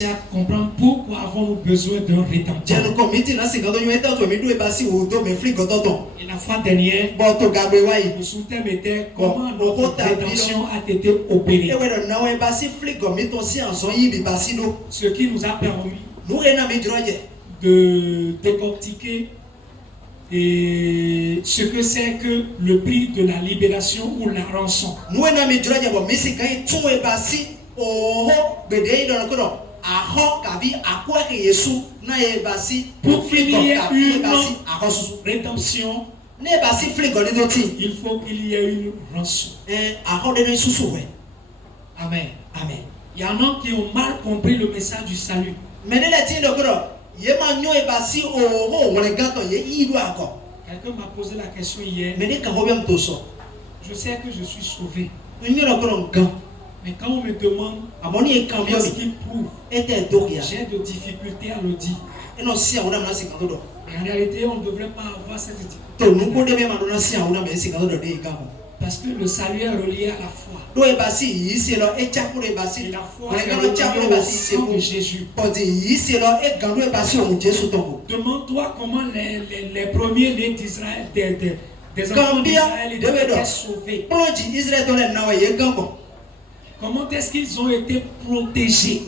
à comprendre pourquoi avons-nous besoin d'un rédempteur. Et la fois dernière, le sous-thème était comment notre rédemption a été opérée. Ce qui nous a permis de décortiquer et ce que c'est que le prix de la libération ou la rançon. Pour qu'il y ait une rédemption, il faut qu'il y ait une rançon. Amen. Amen. Il y en a qui ont mal compris le message du salut. Quelqu'un m'a posé la question hier. Je sais que je suis sauvé. Mais quand on me demande qu'est-ce qui prouve, j'ai de difficultés à le dire. En réalité, on ne devrait pas avoir cette difficulté. Parce que le salut est relié à la foi. Et la foi est reliée au sang de Jésus. Demande-toi comment les premiers-nés d'Israël, des enfants d'Israël étaient sauvés. Comment est-ce qu'ils ont été protégés?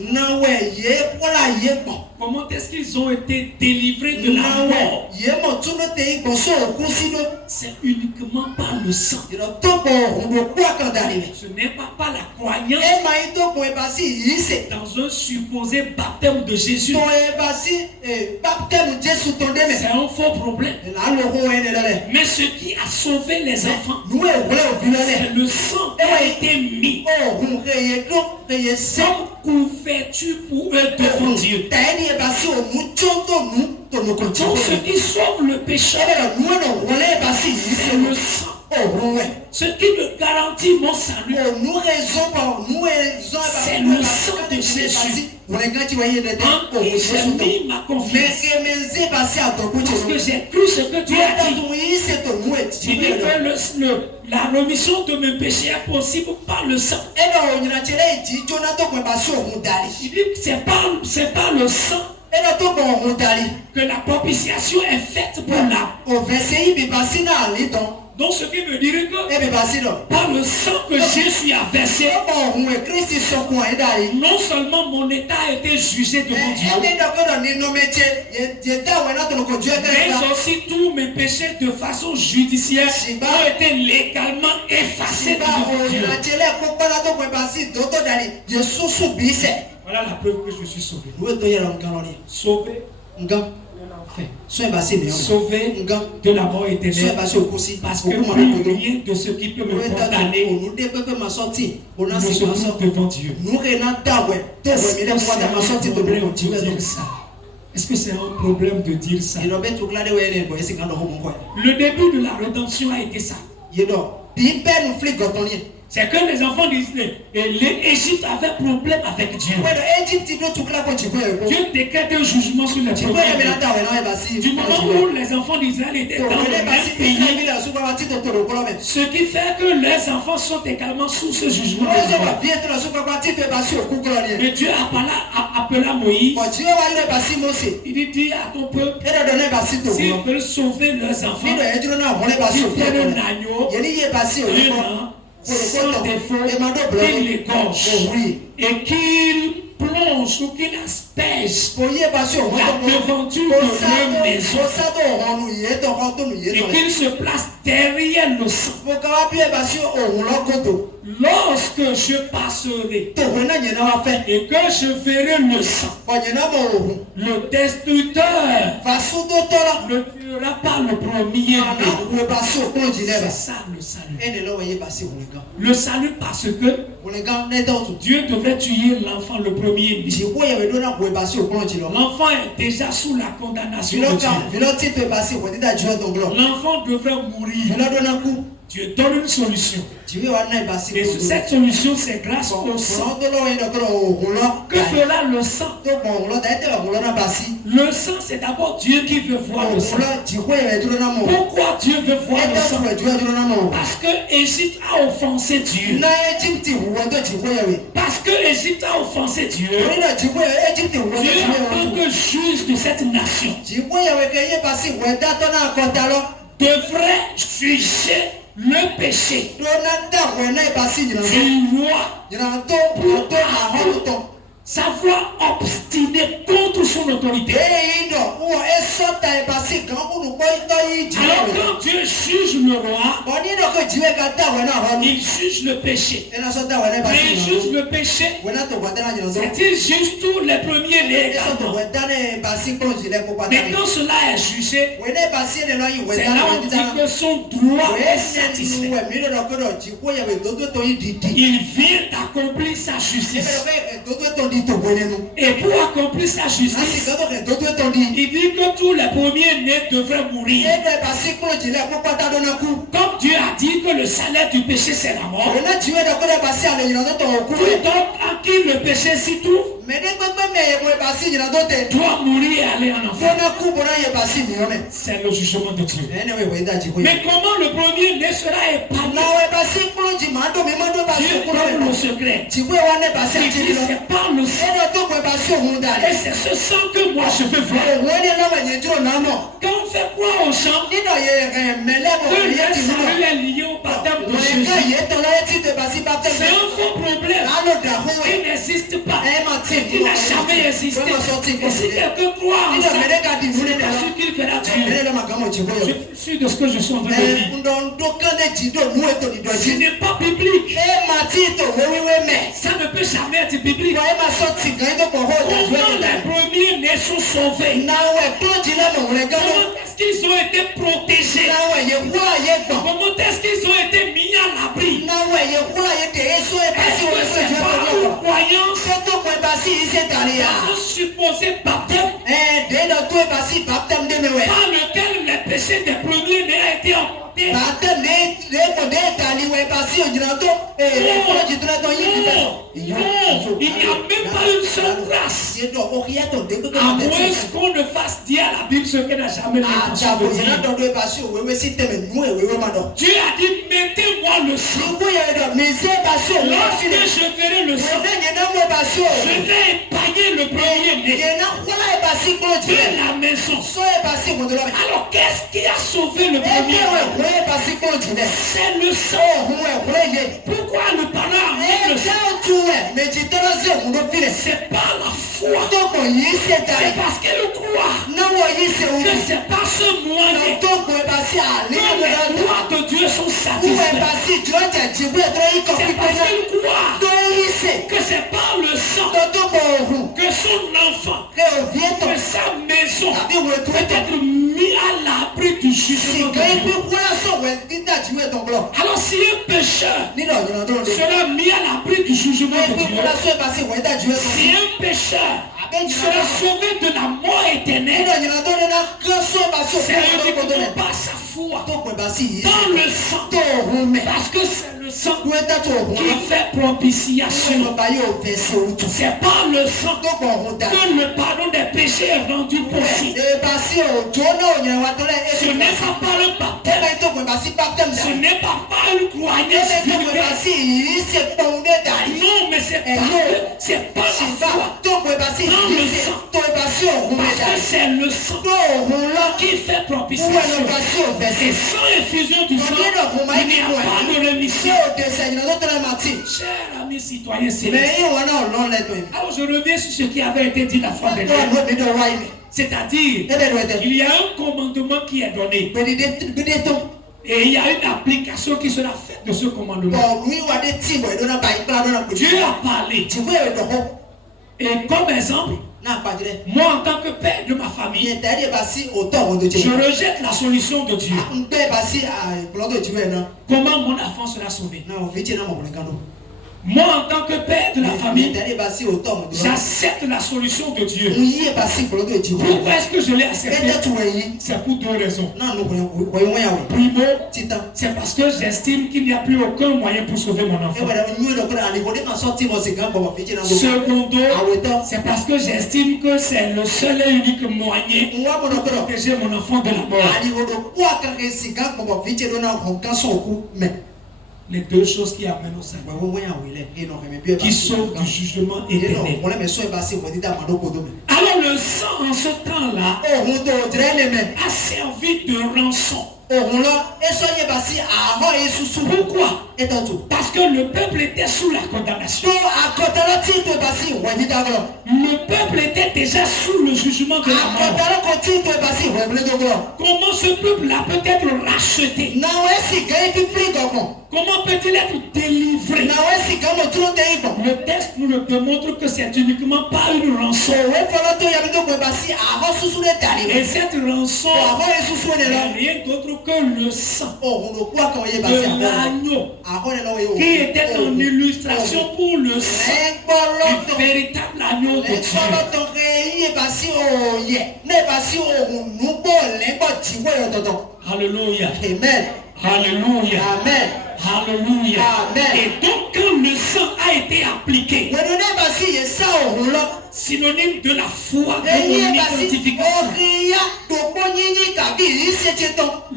Comment est-ce qu'ils ont été délivrés de la mort? C'est uniquement par le sang. Ce n'est pas par la croyance dans un supposé baptême de Jésus. C'est un faux problème. Mais ce qui a sauvé les enfants, c'est le sang qui a été mis comme couverture pour eux devant Dieu. Donc ce qui sauve le pécheur, c'est le sang. Ce qui me garantit mon salut, c'est le sang de Jésus. Et j'ai mis ma confiance parce que j'ai cru ce que tu as dit. Tu dis que la rémission de mes péchés est possible par le sang. Il dit que c'est pas le sang que la propitiation est faite pour l'âme. Donc ce qui veut dire que par le sang que Jésus a versé, non seulement mon état a été jugé devant Dieu, mais aussi tous mes péchés de façon judiciaire ont été légalement effacés devant Dieu. Voilà la preuve que je suis sauvé. Sauvé sauvé de la mort éternelle, parce que plus rien de ce qui peut me condamner ne se trouve devant Dieu. Est-ce que c'est un problème de dire ça? Le début de la rédemption a été ça. C'est que les enfants l'Égypte avait problème avec Dieu. Dieu décrète un jugement sur les problèmes. Du moment où les enfants d'Israël étaient dans le même pays, ce qui fait que les enfants sont également sous ce jugement. Mais Dieu appela Moïse. Il dit à ton peuple, s'ils veulent sauver leurs enfants, ils prennent un agneau, sans défaut, qu'il l'égorge et qu'il plonge ou qu'il asperge la devanture de leur maison et qu'il se place derrière le sang. Lorsque je passerai et que je verrai le sang, le destructeur ne tuera pas le premier-né. C'est ça le salut. Le salut parce que Dieu devait tuer l'enfant le premier-né. L'enfant est déjà sous la condamnation de Dieu. L'enfant devrait mourir. Dieu donne une solution. Et cette solution, c'est grâce au sang. Que fera le sang? Le sang, c'est d'abord Dieu qui veut voir le sang. Pourquoi Dieu veut voir le sang? Parce que Égypte a offensé Dieu. Parce que Égypte a offensé Dieu. Dieu, en tant que juge de cette nation, devrait juger le péché du roi pour savoir obstiner contre son autorité. Alors quand Dieu juge le roi, il juge le péché. Mais il juge le péché, c'est-il juge tous les premiers nés également. Mais quand cela est jugé, c'est là où on dit que son droit est satisfait. Il vient d'accomplir sa justice. Et pour accomplir sa justice, il dit que tous les premiers-nés devraient mourir. Comme Dieu a dit que le salaire du péché c'est la mort, tout en qui le péché s'y trouve doit mourir et aller en enfer. C'est le jugement de Dieu. Mais comment le premier-né sera épargné? Dieu donne le secret. Il dit c'est par le sang. Et c'est ce sang que moi je veux voir. Quand on fait quoi au champ? Que le salut est lié au baptême de Jésus. C'est un faux problème qui n'existe pas. Il n'a jamais existé. Et si quelqu'un croit en ça, c'est pas sûr qu'il verra Dieu. Je suis sûr de ce que je suis en train de dire. Ce n'est pas biblique. Ça ne peut jamais être biblique. Comment les premiers-nés sont sauvés? Comment est-ce qu'ils ont été protégés? Comment est-ce qu'ils ont été mis à l'abri? Est-ce que c'est par une croyance? Un supposé baptême par lequel les péchés des premiers-nés ont été emportés. Il n'y a même pas une seule grâce. À moins qu'on ne fasse dire à la Bible ce qu'elle n'a jamais l'intention de dire. Dieu a dit, mettez-moi le sang. Lorsque je verrai le sang, je vais épargner le premier-né de la maison. Alors qu'est-ce qui a sauvé le premier-né? C'est le sang. Pourquoi le parent amène le sang? C'est pas la foi. C'est parce qu'elle croit que c'est par ce moyen que les lois de Dieu sont satisfaites. C'est parce qu'elle croit que c'est par le sang que son enfant, que sa maison peut être mise à l'abri du jugement de Dieu. Alors si un pécheur sera mis à l'abri du jugement de Dieu, si un pécheur sera sauvé de la mort éternelle, c'est uniquement par sa foi dans le sang, parce que c'est le sang qui fait propitiation. C'est par le sang que le pardon des péchés est rendu possible. Ce n'est pas par le baptême, ce n'est pas par une croyance vulgaire. Non, mais c'est pas la foi dans le sang, parce que c'est le sang qui fait propitiation. Et sans effusion du sang, il n'y a pas de rémission. Cher ami citoyen céleste, alors je reviens sur ce qui avait été dit la fois dernière. C'est-à-dire, il y a un commandement qui est donné. Et il y a une application qui sera faite de ce commandement. Dieu a parlé. Et comme exemple, moi en tant que père de ma famille, je rejette la solution de Dieu. Comment mon enfant sera sauvé? Moi, en tant que père de la famille, j'accepte la solution de Dieu. Pourquoi est-ce que je l'ai accepté? C'est pour 2 raisons. Primo, c'est parce que j'estime qu'il n'y a plus aucun moyen pour sauver mon enfant. Secondo, c'est parce que j'estime que c'est le seul et unique moyen pour protéger mon enfant de la mort. Les 2 choses qui amènent au salut, qui sauvent du jugement éternel. Alors le sang en ce temps-là a servi de rançon. Pourquoi? Parce que le peuple était sous la condamnation. Le peuple était déjà sous le jugement de la mort. Comment ce peuple-là peut être racheté? Comment peut-il être délivré? Le texte nous le démontre que c'est uniquement par une rançon. Et cette rançon n'est rien d'autre que le sang de l'agneau qui était en illustration pour le sang du véritable agneau de Dieu. Alléluia. Amen. Alléluia. Amen. Alléluia. Amen. Et donc quand le sang a été appliqué, synonyme de la foi, de l'identification,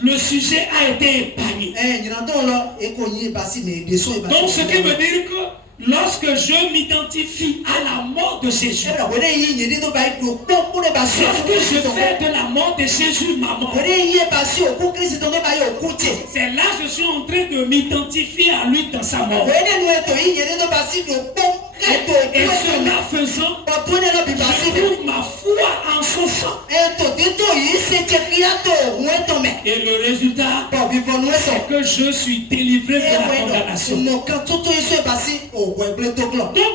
le sujet a été épargné. Donc ce qui veut dire que lorsque je m'identifie à la mort de Jésus, lorsque je fais de la mort de Jésus ma mort, c'est là que je suis en train de m'identifier à lui dans sa mort. Et cela faisant, je trouve ma foi en son sang. Et le résultat, c'est que je suis délivré de la condamnation. Donc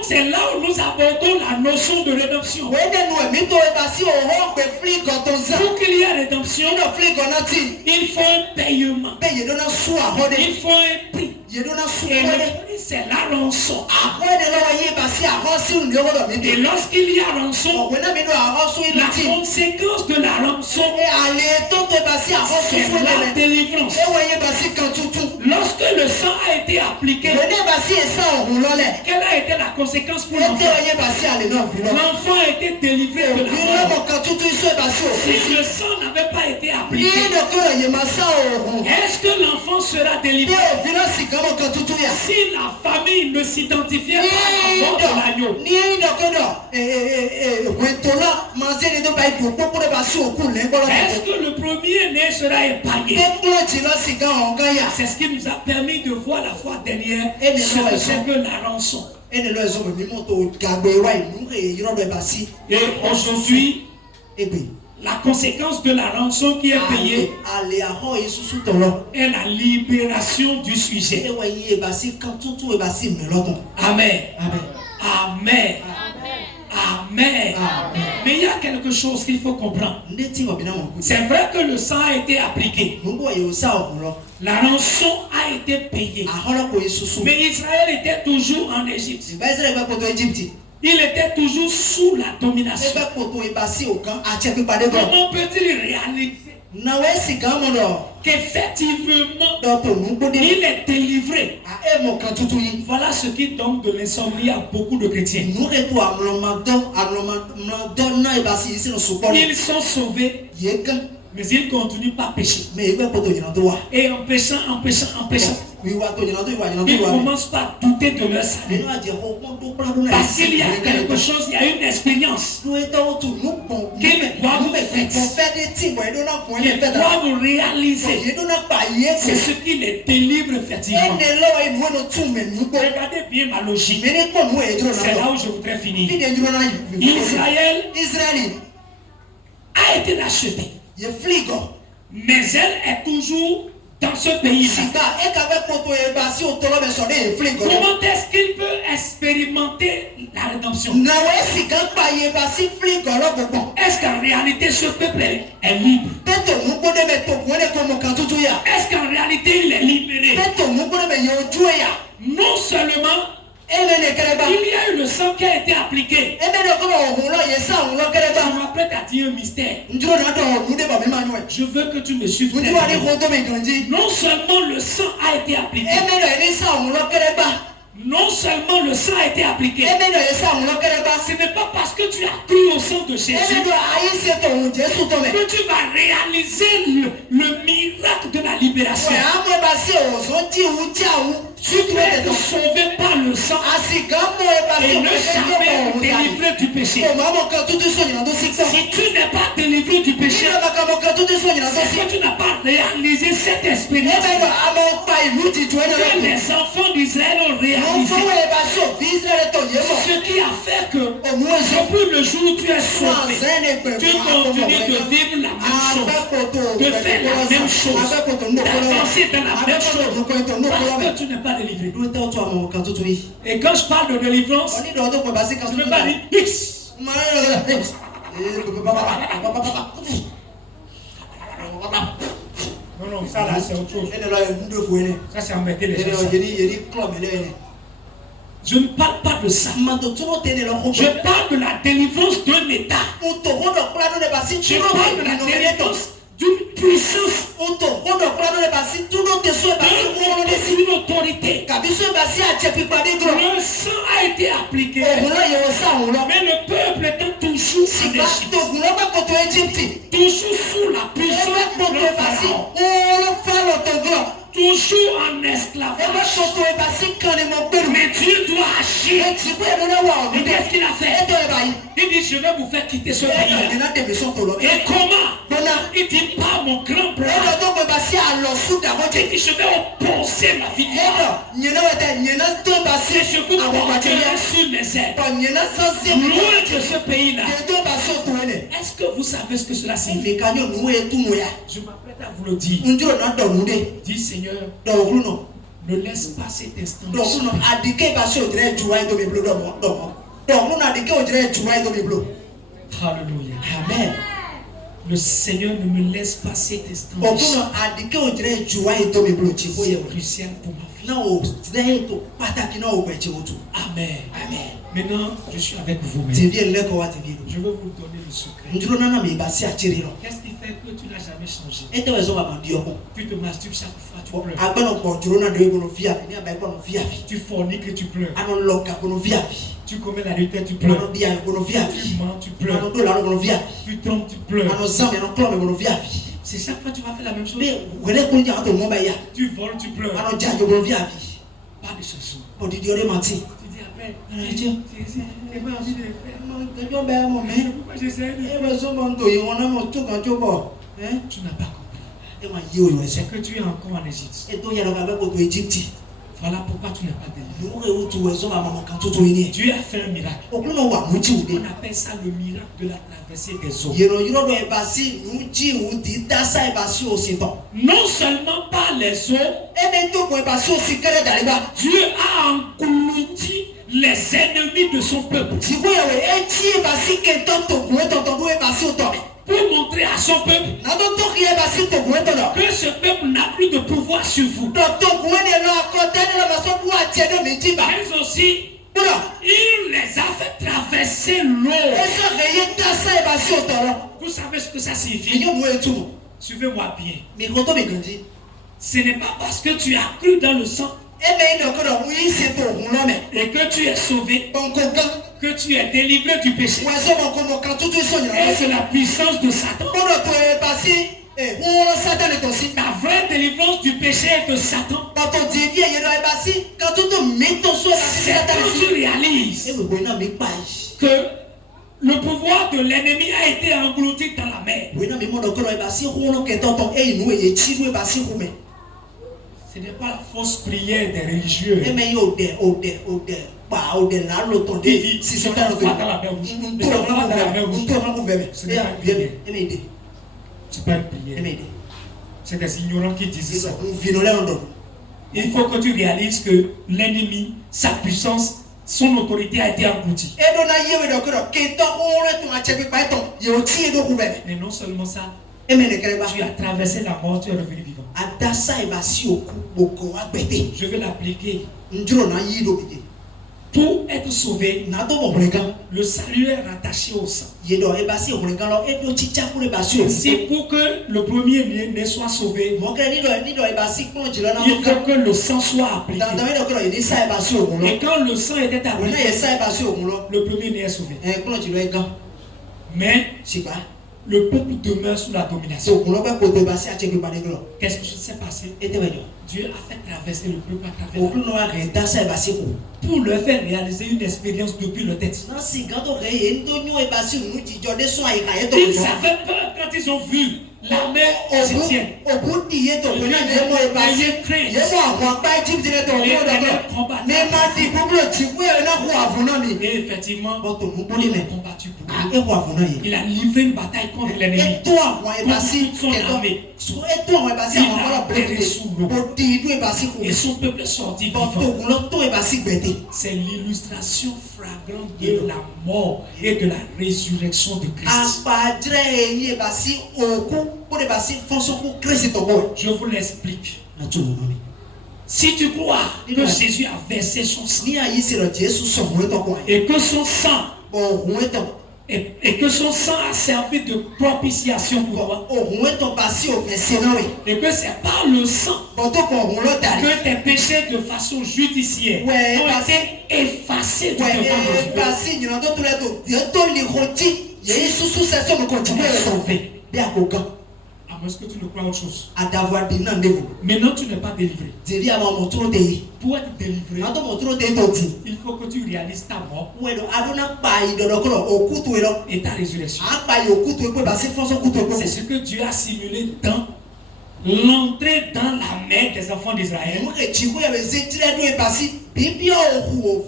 c'est là où nous abordons la notion de rédemption. Pour qu'il y ait rédemption, il faut un paiement. Il faut un prix. Et le prix, c'est la rançon. Et lorsqu'il y a rançon, la conséquence de la rançon, c'est la délivrance. Lorsque le sang a été appliqué, quelle a été la conséquence pour l'enfant? L'enfant a été délivré de la mort. Si le sang n'avait pas été appliqué, est-ce que l'enfant sera délivré? Si la famille ne s'identifiait pas à la mort de l'agneau, est-ce que le premier-né sera épargné? C'est ce qui nous a permis de voir la fois dernière ce que c'est que la rançon. Et aujourd'hui, la conséquence de la rançon qui est payée est la libération du sujet. Amen. Amen. Amen. Mais il y a quelque chose qu'il faut comprendre. C'est vrai que le sang a été appliqué. La rançon a été payée. Mais Israël était toujours en Égypte. Il était toujours sous la domination. Comment peut-il réaliser qu'effectivement il est délivré? Voilà ce qui donne de l'insomnie à beaucoup de chrétiens. Ils sont sauvés, mais ils continuent par pécher. Et en péchant, ils commencent par douter de leur salut. Parce qu'il y a quelque chose, il y a une expérience qu'ils doivent réaliser. C'est ce qui les délivre effectivement. Regardez bien ma logique. C'est là où je voudrais finir. Israël a été racheté, mais elle est toujours dans ce pays-là. Comment est-ce qu'il peut expérimenter la rédemption? Est-ce qu'en réalité ce peuple est libre? Est-ce qu'en réalité il est libéré? Non seulement Il y a eu le sang qui a été appliqué. Je m'apprête à dire un mystère. Je veux que tu me suives. Non seulement le sang a été appliqué. Non seulement le sang a été appliqué. Ce n'est pas parce que tu as cru au sang de Jésus que tu vas réaliser le miracle de la libération. Tu dois être sauvé par le sang et ne jamais délivrer du péché. Si tu n'es pas délivré du péché, c'est que tu n'as pas réalisé cette expérience que les enfants d'Israël ont réalisé. Ce qui a fait que depuis le jour où tu es sauvé, tu continues de vivre la même chose, de faire la même chose, d'avancer dans la même chose, parce que tu n'es pas délivré. Et quand je parle de délivrance, je ne veux pas dire X. Non, ça là c'est autre chose. Ça c'est embêter les gens. Je ne parle pas de ça. Je parle de la délivrance d'un état. Je parle de la délivrance d'une puissance, d'une autorité. Le sang a été appliqué, mais le peuple était toujours sous l'Égypte, toujours sous la puissance de Pharaon, toujours en esclavage. Mais Dieu doit agir. Et qu'est-ce qu'il a fait? Il dit, je vais vous faire quitter ce pays-là. Et comment? Il dit, pas mon grand bras. Il dit, je vais opposer ma victoire. Et je vous porterai sur mes ailes. Loin de ce pays-là. Est-ce que vous savez ce que cela signifie? Je m'apprête à vous le dire. Dis Seigneur, ne laisse pas cet instant. Alléluia. Amen. Le Seigneur ne me laisse pas cet instant. C'est crucial pour ma vie. Amen. Amen. Maintenant, je suis avec vous. Je veux vous donner le secret. Qu'est-ce qui fait que tu n'as jamais changé? Tu te masturbes chaque fois, tu pleures. Tu forniques et tu pleures. Tu commets la lutte, tu pleures. Tu mens, tu pleures. Tu trompes, tu pleures. C'est chaque fois que tu vas faire la même chose. Tu voles, tu pleures. Pas de changement. Tu dis après, j'ai pas envie de le faire. Pourquoi j'essaie de faire? Tu n'as pas compris. C'est que tu es encore en Égypte. Voilà pourquoi tu n'es pas délivré. Dieu a fait un miracle. On appelle ça le miracle de la traversée des eaux. Non seulement par les eaux, Dieu a englouti les ennemis de son peuple. Pour montrer à son peuple que ce peuple n'a plus de pouvoir sur vous. Mais aussi, il les a fait traverser l'eau. Vous savez ce que ça signifie? Suivez-moi bien. Ce n'est pas parce que tu as cru dans le sang et que tu es sauvé, que tu es délivré du péché. Et c'est la puissance de Satan. La vraie délivrance du péché et de Satan, c'est quand tu réalises que le pouvoir de l'ennemi a été englouti dans la mer. Ce n'est pas la fausse prière des religieux. Si c'est pas dans la mer rouge, c'est pas une prière. C'est des ignorants qui disent ça. Il faut que tu réalises que l'ennemi, sa puissance, son autorité a été engloutie. Et non seulement ça, tu as traversé la mort, tu es revenu vivant. Je vais l'appliquer Pour être sauvé, le salut est rattaché au sang. C'est pour que le premier-né soit sauvé, il faut que le sang soit appliqué. Et quand le sang était appliqué, le premier-né est sauvé. Mais le peuple demeure sous la domination. Qu'est-ce qui s'est passé? Dieu a fait traverser le peuple à travers pour leur faire réaliser une expérience depuis le tête. Ils avaient peur quand ils ont vu l'armée égyptienne. Et effectivement, il a combattu pour lui. Il a livré une bataille contre l'ennemi. Contre son armée. Il a atterri sous l'eau. Et son peuple est sorti vivant. C'est l'illustration flagrante de la mort et de la résurrection de Christ. Je vous l'explique. Si tu crois que Jésus a versé son sang et que son sang a servi de propitiation pour toi, et que c'est par le sang que tes péchés de façon judiciaire ont été effacés du devant de Dieu. À moins que tu ne crois autre chose. Maintenant, tu n'es pas délivré. Pour être délivré, il faut que tu réalises ta mort et ta résurrection. C'est ce que Dieu a simulé dans l'entrée dans la mer des enfants d'Israël. Et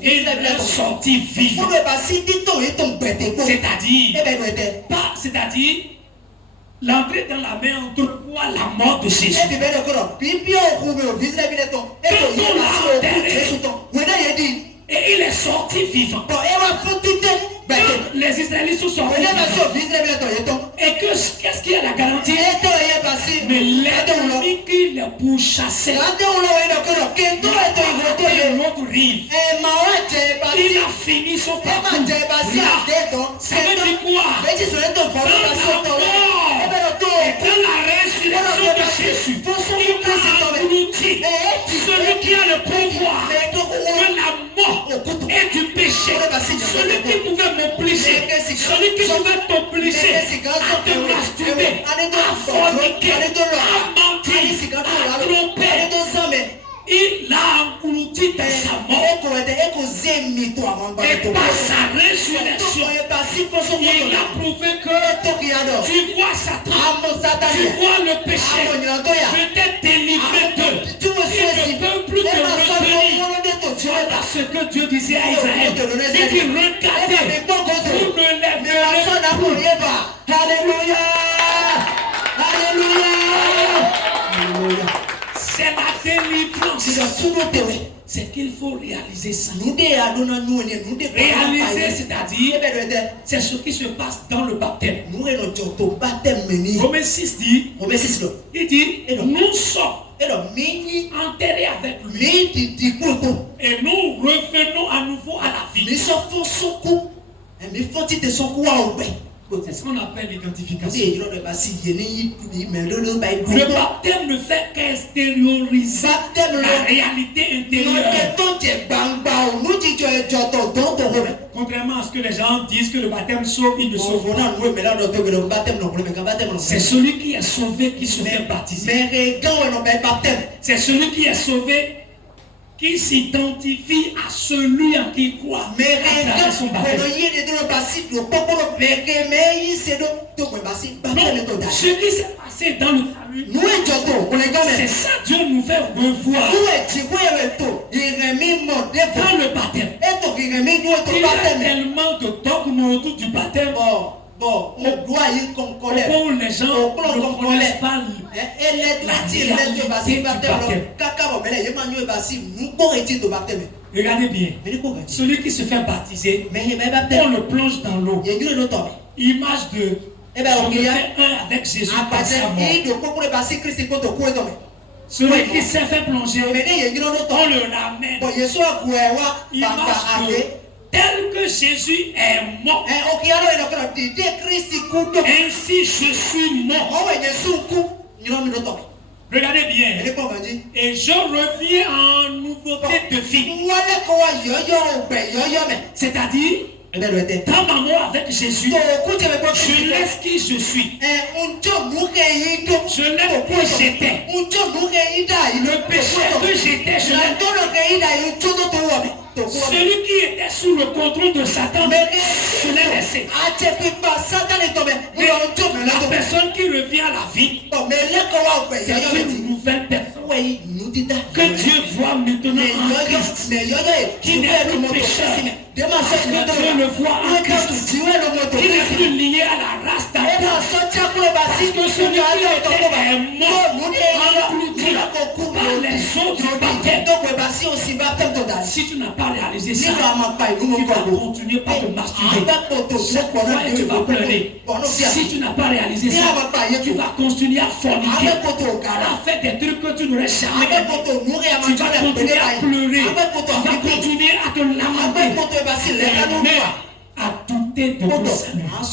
il est sorti vivant. C'est-à-dire l'entrée dans la mer entrevoit la mort de Jésus. Et il est sorti vivant. Les Israélites sont sortis vivants. Et qu'est-ce qui est la garantie? Mais l'ennemi qui les pourchassait de l'autre rive, il a fini son parcours. Ça veut dire quoi? Et dans la résurrection de Jésus, il a englouti celui qui a le pouvoir de la mort et du péché, celui qui pouvait m'obliger, celui qui pouvait t'obliger à te masturber, à forniquer, à mentir, à tromper. Il a englouti dans sa mort. Et par sa résurrection, il a prouvé que tu vois Satan, tu vois le péché, je t'ai délivré d'eux. Il ne peut plus te retenir. Parce que Dieu disait à Israël, il dit regardez, vous ne lèverez plus. Alléluia. Alléluia. C'est la délivrance. C'est qu'il faut réaliser ça. Réaliser, c'est-à-dire, c'est ce qui se passe dans le baptême. Romains 6 dit, il dit, nous sommes enterrés avec lui. Et nous revenons à nouveau à la vie. C'est ce qu'on appelle l'identification. Le baptême ne fait qu'extérioriser la réalité intérieure. Contrairement à ce que les gens disent que le baptême sauve, il ne sauve pas. C'est celui qui est sauvé qui se fait baptiser. C'est celui qui est sauvé qui s'identifie à celui en qui il croit. Son ce qui s'est passé dans le salut, c'est ça Dieu nous fait revoir dans le baptême. Il y a tellement de dogmes autour du baptême. Où les gens ne connaissent pas la réalité du baptême. Regardez bien, celui qui se fait baptiser, on le plonge dans l'eau. Image de on fait un avec Jésus par sa mort. Celui qui s'est fait plonger, on le ramène. Il marche tel que Jésus est mort. Ainsi je suis mort. Regardez bien. Et je reviens en nouveauté de vie. C'est-à-dire, dans ma mort avec Jésus, je laisse qui je suis. Je laisse qui j'étais. Le péché que j'étais, je laisse. Celui qui était sous le contrôle de Satan, je l'ai laissé. La personne qui revient à la vie, c'est une nouvelle personne. Que Dieu voit maintenant en Christ, qui n'est plus pécheur. Parce que Dieu le voit en Christ, qui n'est plus lié à la race d'Adam. Parce que celui qui était est mort, on l'a plus dit par les eaux du baptême. Si tu n'as pas réalisé ça, tu vas continuer par te masturber. Chaque fois tu vas pleurer. Si tu n'as pas réalisé ça, tu vas continuer à forniquer, à faire des trucs que tu n'aurais jamais aimé. Tu vas continuer à pleurer, tu vas continuer à te lamenter, à douter de ton Seigneur.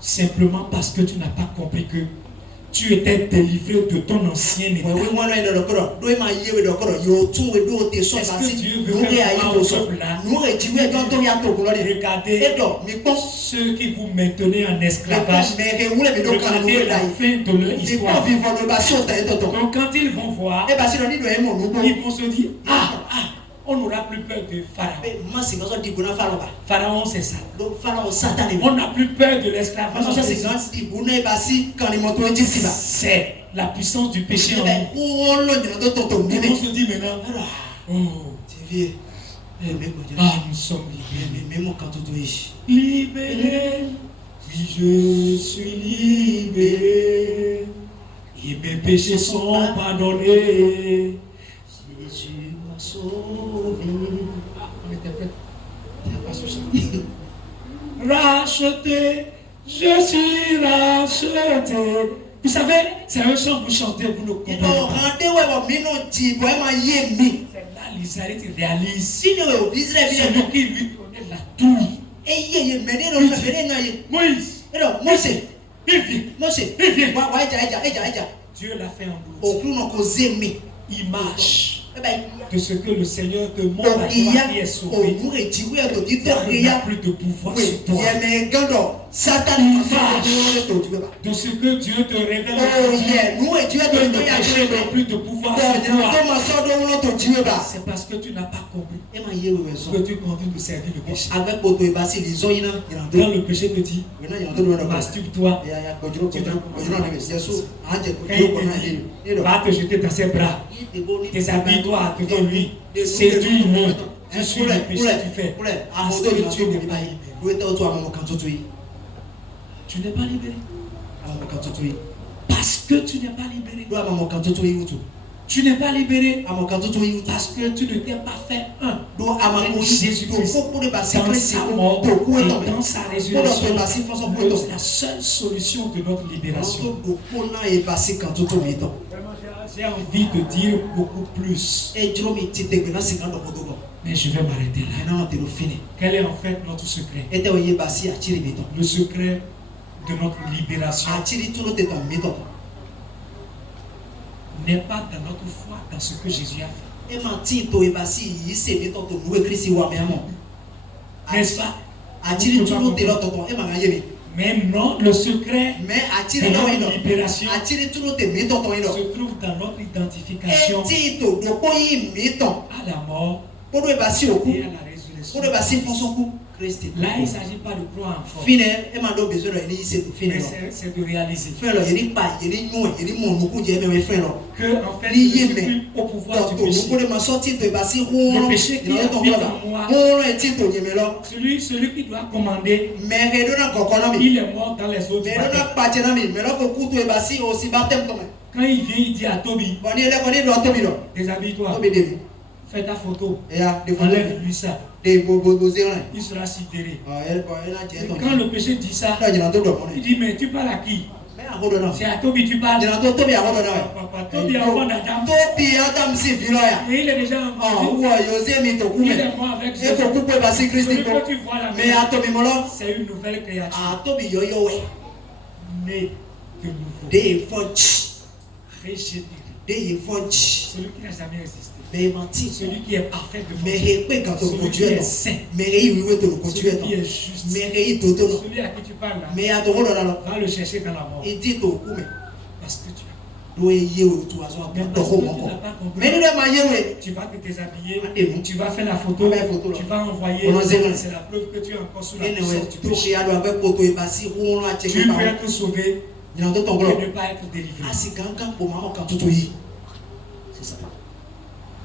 Simplement parce que tu n'as pas compris que tu étais délivré de ton ancien état. Est-ce que Dieu veut faire voir au peuple là? Regardez ceux qui vous maintenez en esclavage. Regardez la fin de leur histoire. Donc quand ils vont voir, ils vont se dire, on n'aura plus peur de Pharaon. Pharaon, c'est ça. On n'a plus peur de l'esclavage. C'est la puissance du péché en nous. Ils vont se dire maintenant, nous sommes libérés. Libérés. Oui, je suis libéré. Et mes péchés sont pardonnés. Jésus m'a sauvé. Racheté, je suis racheté. Vous savez, c'est un chant que vous chantez, vous le comprenez. C'est là l'Israélite réalise celui qui lui donnait la douille. Moïse, il vient. Dieu l'a fait en douce. Il marche de ce que le Seigneur te montre à toi qui est sauvé. Il n'a plus de pouvoir sur toi. Il marche de ce que Dieu te révèle. Que le péché n'a plus de pouvoir sur toi. C'est parce que tu n'as pas compris que tu continues de servir le péché. Quand le péché te dit, masturbe-toi, va te jeter dans ses bras. Déshabille-toi devant lui. Séduis-le. Tu suis le péché, tu fais. Parce que tu n'es pas libéré. Tu n'es pas libéré. Parce que tu n'es pas libéré. Tu n'es pas libéré parce que tu ne t'es pas fait un avec Jésus-Christ dans sa mort et dans sa résurrection. La seule solution de notre libération. J'ai envie de dire beaucoup plus. Mais je vais m'arrêter là. Quel est en fait notre secret? Le secret de notre libération n'est pas dans notre foi, dans ce que Jésus a fait. N'est-ce pas? Mais non, le secret de notre libération se trouve dans notre identification à la mort et à la résurrection. Là, il ne s'agit pas de croire en force, mais c'est de réaliser que en fait, je suis plus au pouvoir du péché. Le péché qui habite en moi, celui qui doit commander, il est mort dans les eaux du baptême. Quand il vient, il dit à Toby, déshabille-toi, fais ta photo, enlève-lui ça. Il sera sidéré. Quand le péché dit ça, il dit, mais tu parles à qui? C'est à Tobi tu parles. Tobi avant d'Adam. Et il est déjà en il est mort avec Jésus. Celui que tu vois là, c'est une nouvelle créature. Né de nouveau. Régénéré. Celui qui n'a jamais existé. Celui qui est parfait devant Dieu. Celui qui est saint. Celui qui est juste. Celui à qui tu parles là, va le chercher dans la mort. Parce que tu tu vas te déshabiller, tu vas faire la photo, tu vas envoyer. C'est la preuve que tu es encore sous la puissance du péché. Tu peux être sauvé et ne pas être délivré.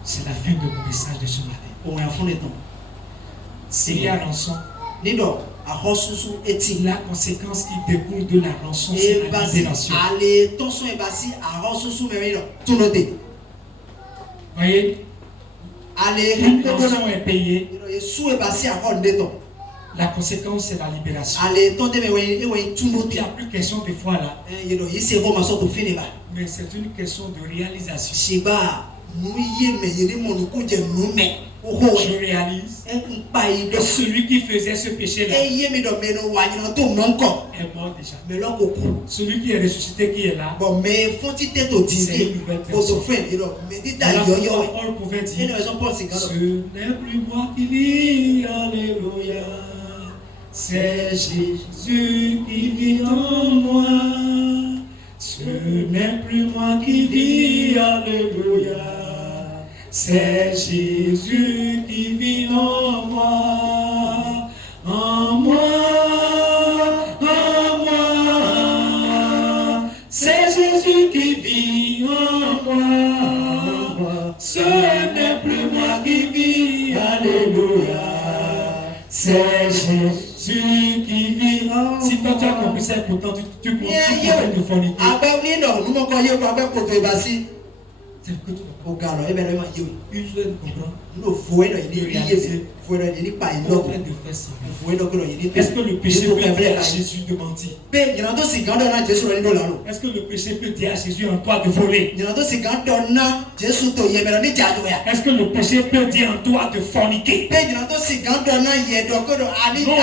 C'est la fin de mon message de ce matin. Il y a rançon. La conséquence qui découle de la rançon, c'est la libération. Voyez, une rançon est payée. La conséquence, c'est la libération. Il n'y a plus question de foi là. Mais c'est une question de réalisation. Je réalise que celui qui faisait ce péché-là est mort déjà. Celui qui est ressuscité, qui est là, c'est une nouvelle personne. Paul pouvait dire, ce n'est plus moi qui vis, alléluia, c'est Jésus qui vit en moi. Ce n'est plus moi qui vis, alléluia. C'est Jésus qui vit en moi, en moi, en moi. C'est Jésus qui vit en moi. Ce n'est plus moi qui vis, alléluia. C'est Jésus qui vit en moi. Si toi tu as compris ça, pourtant tu continues de forniquer. C'est que tu est-ce que le péché peut dire à Jésus de mentir? Est-ce que le péché peut dire à Jésus en toi de voler? Est-ce que le péché peut dire en toi de forniquer? Non,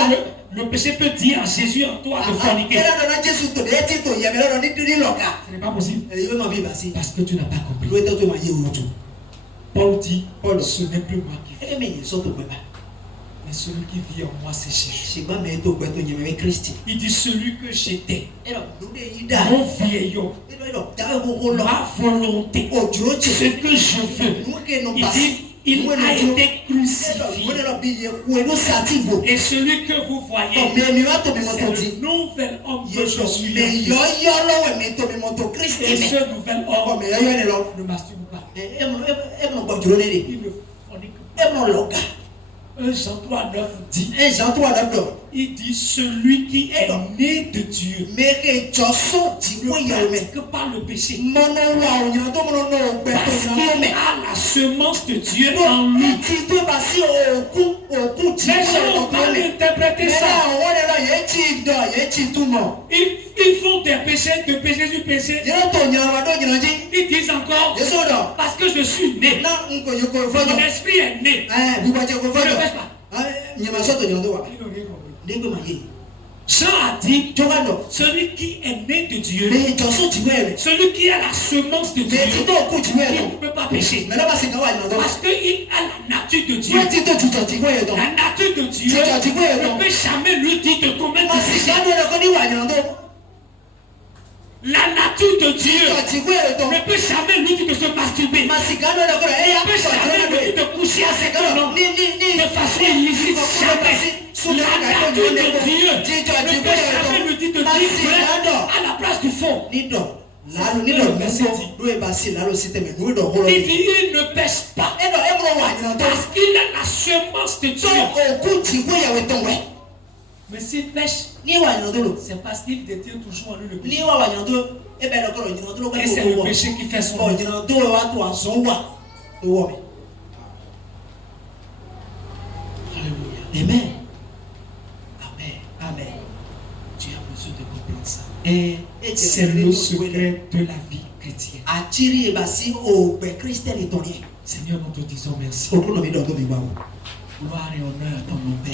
le péché peut dire à Jésus en toi de forniquer. Ce n'est pas possible. Parce que tu n'as pas compris. Paul dit, ce n'est plus moi qui vis, mais celui qui vit en moi, c'est Jésus. Il dit, celui que j'étais, mon vieillot, ma volonté, ce que je veux. Il dit, il a été crucifié. Et celui que vous voyez, c'est le nouvel homme que je suis. Et ce nouvel homme ne masturbe pas. Il ne fornique pas. 1 Jean 3,9 dit, il dit celui qui est né de Dieu ne pratique pas le péché parce qu'il a la semence de Dieu en lui. Les gens ont mal interprété ça. Ils font des péchés, du péché. Ils disent encore, parce que je suis né, mon esprit est né. Je ne pêche pas. Jean a dit, celui qui est né de Dieu, celui qui a la semence de Dieu, il ne peut pas pécher. Parce qu'il a la nature de Dieu. La nature de Dieu ne peut jamais lui dire de commettre du péché. La nature de Dieu ne peut jamais lui dire de se masturber. Ne peut jamais lui dire de coucher avec un homme de façon illicite. Jamais. La nature de Dieu ne peut jamais lui dire de dire à la place du fond. Il dit, il ne pêche pas parce qu'il a la semence de Dieu. Mais s'il pêche, c'est parce qu'il détient toujours en lui le péché. Et c'est le péché qui fait son œuvre. Alléluia. Amen. Amen. Tu as besoin de comprendre ça. Et c'est le secret de la vie chrétienne. Seigneur, nous te disons merci. Gloire et honneur à ton nom, Père.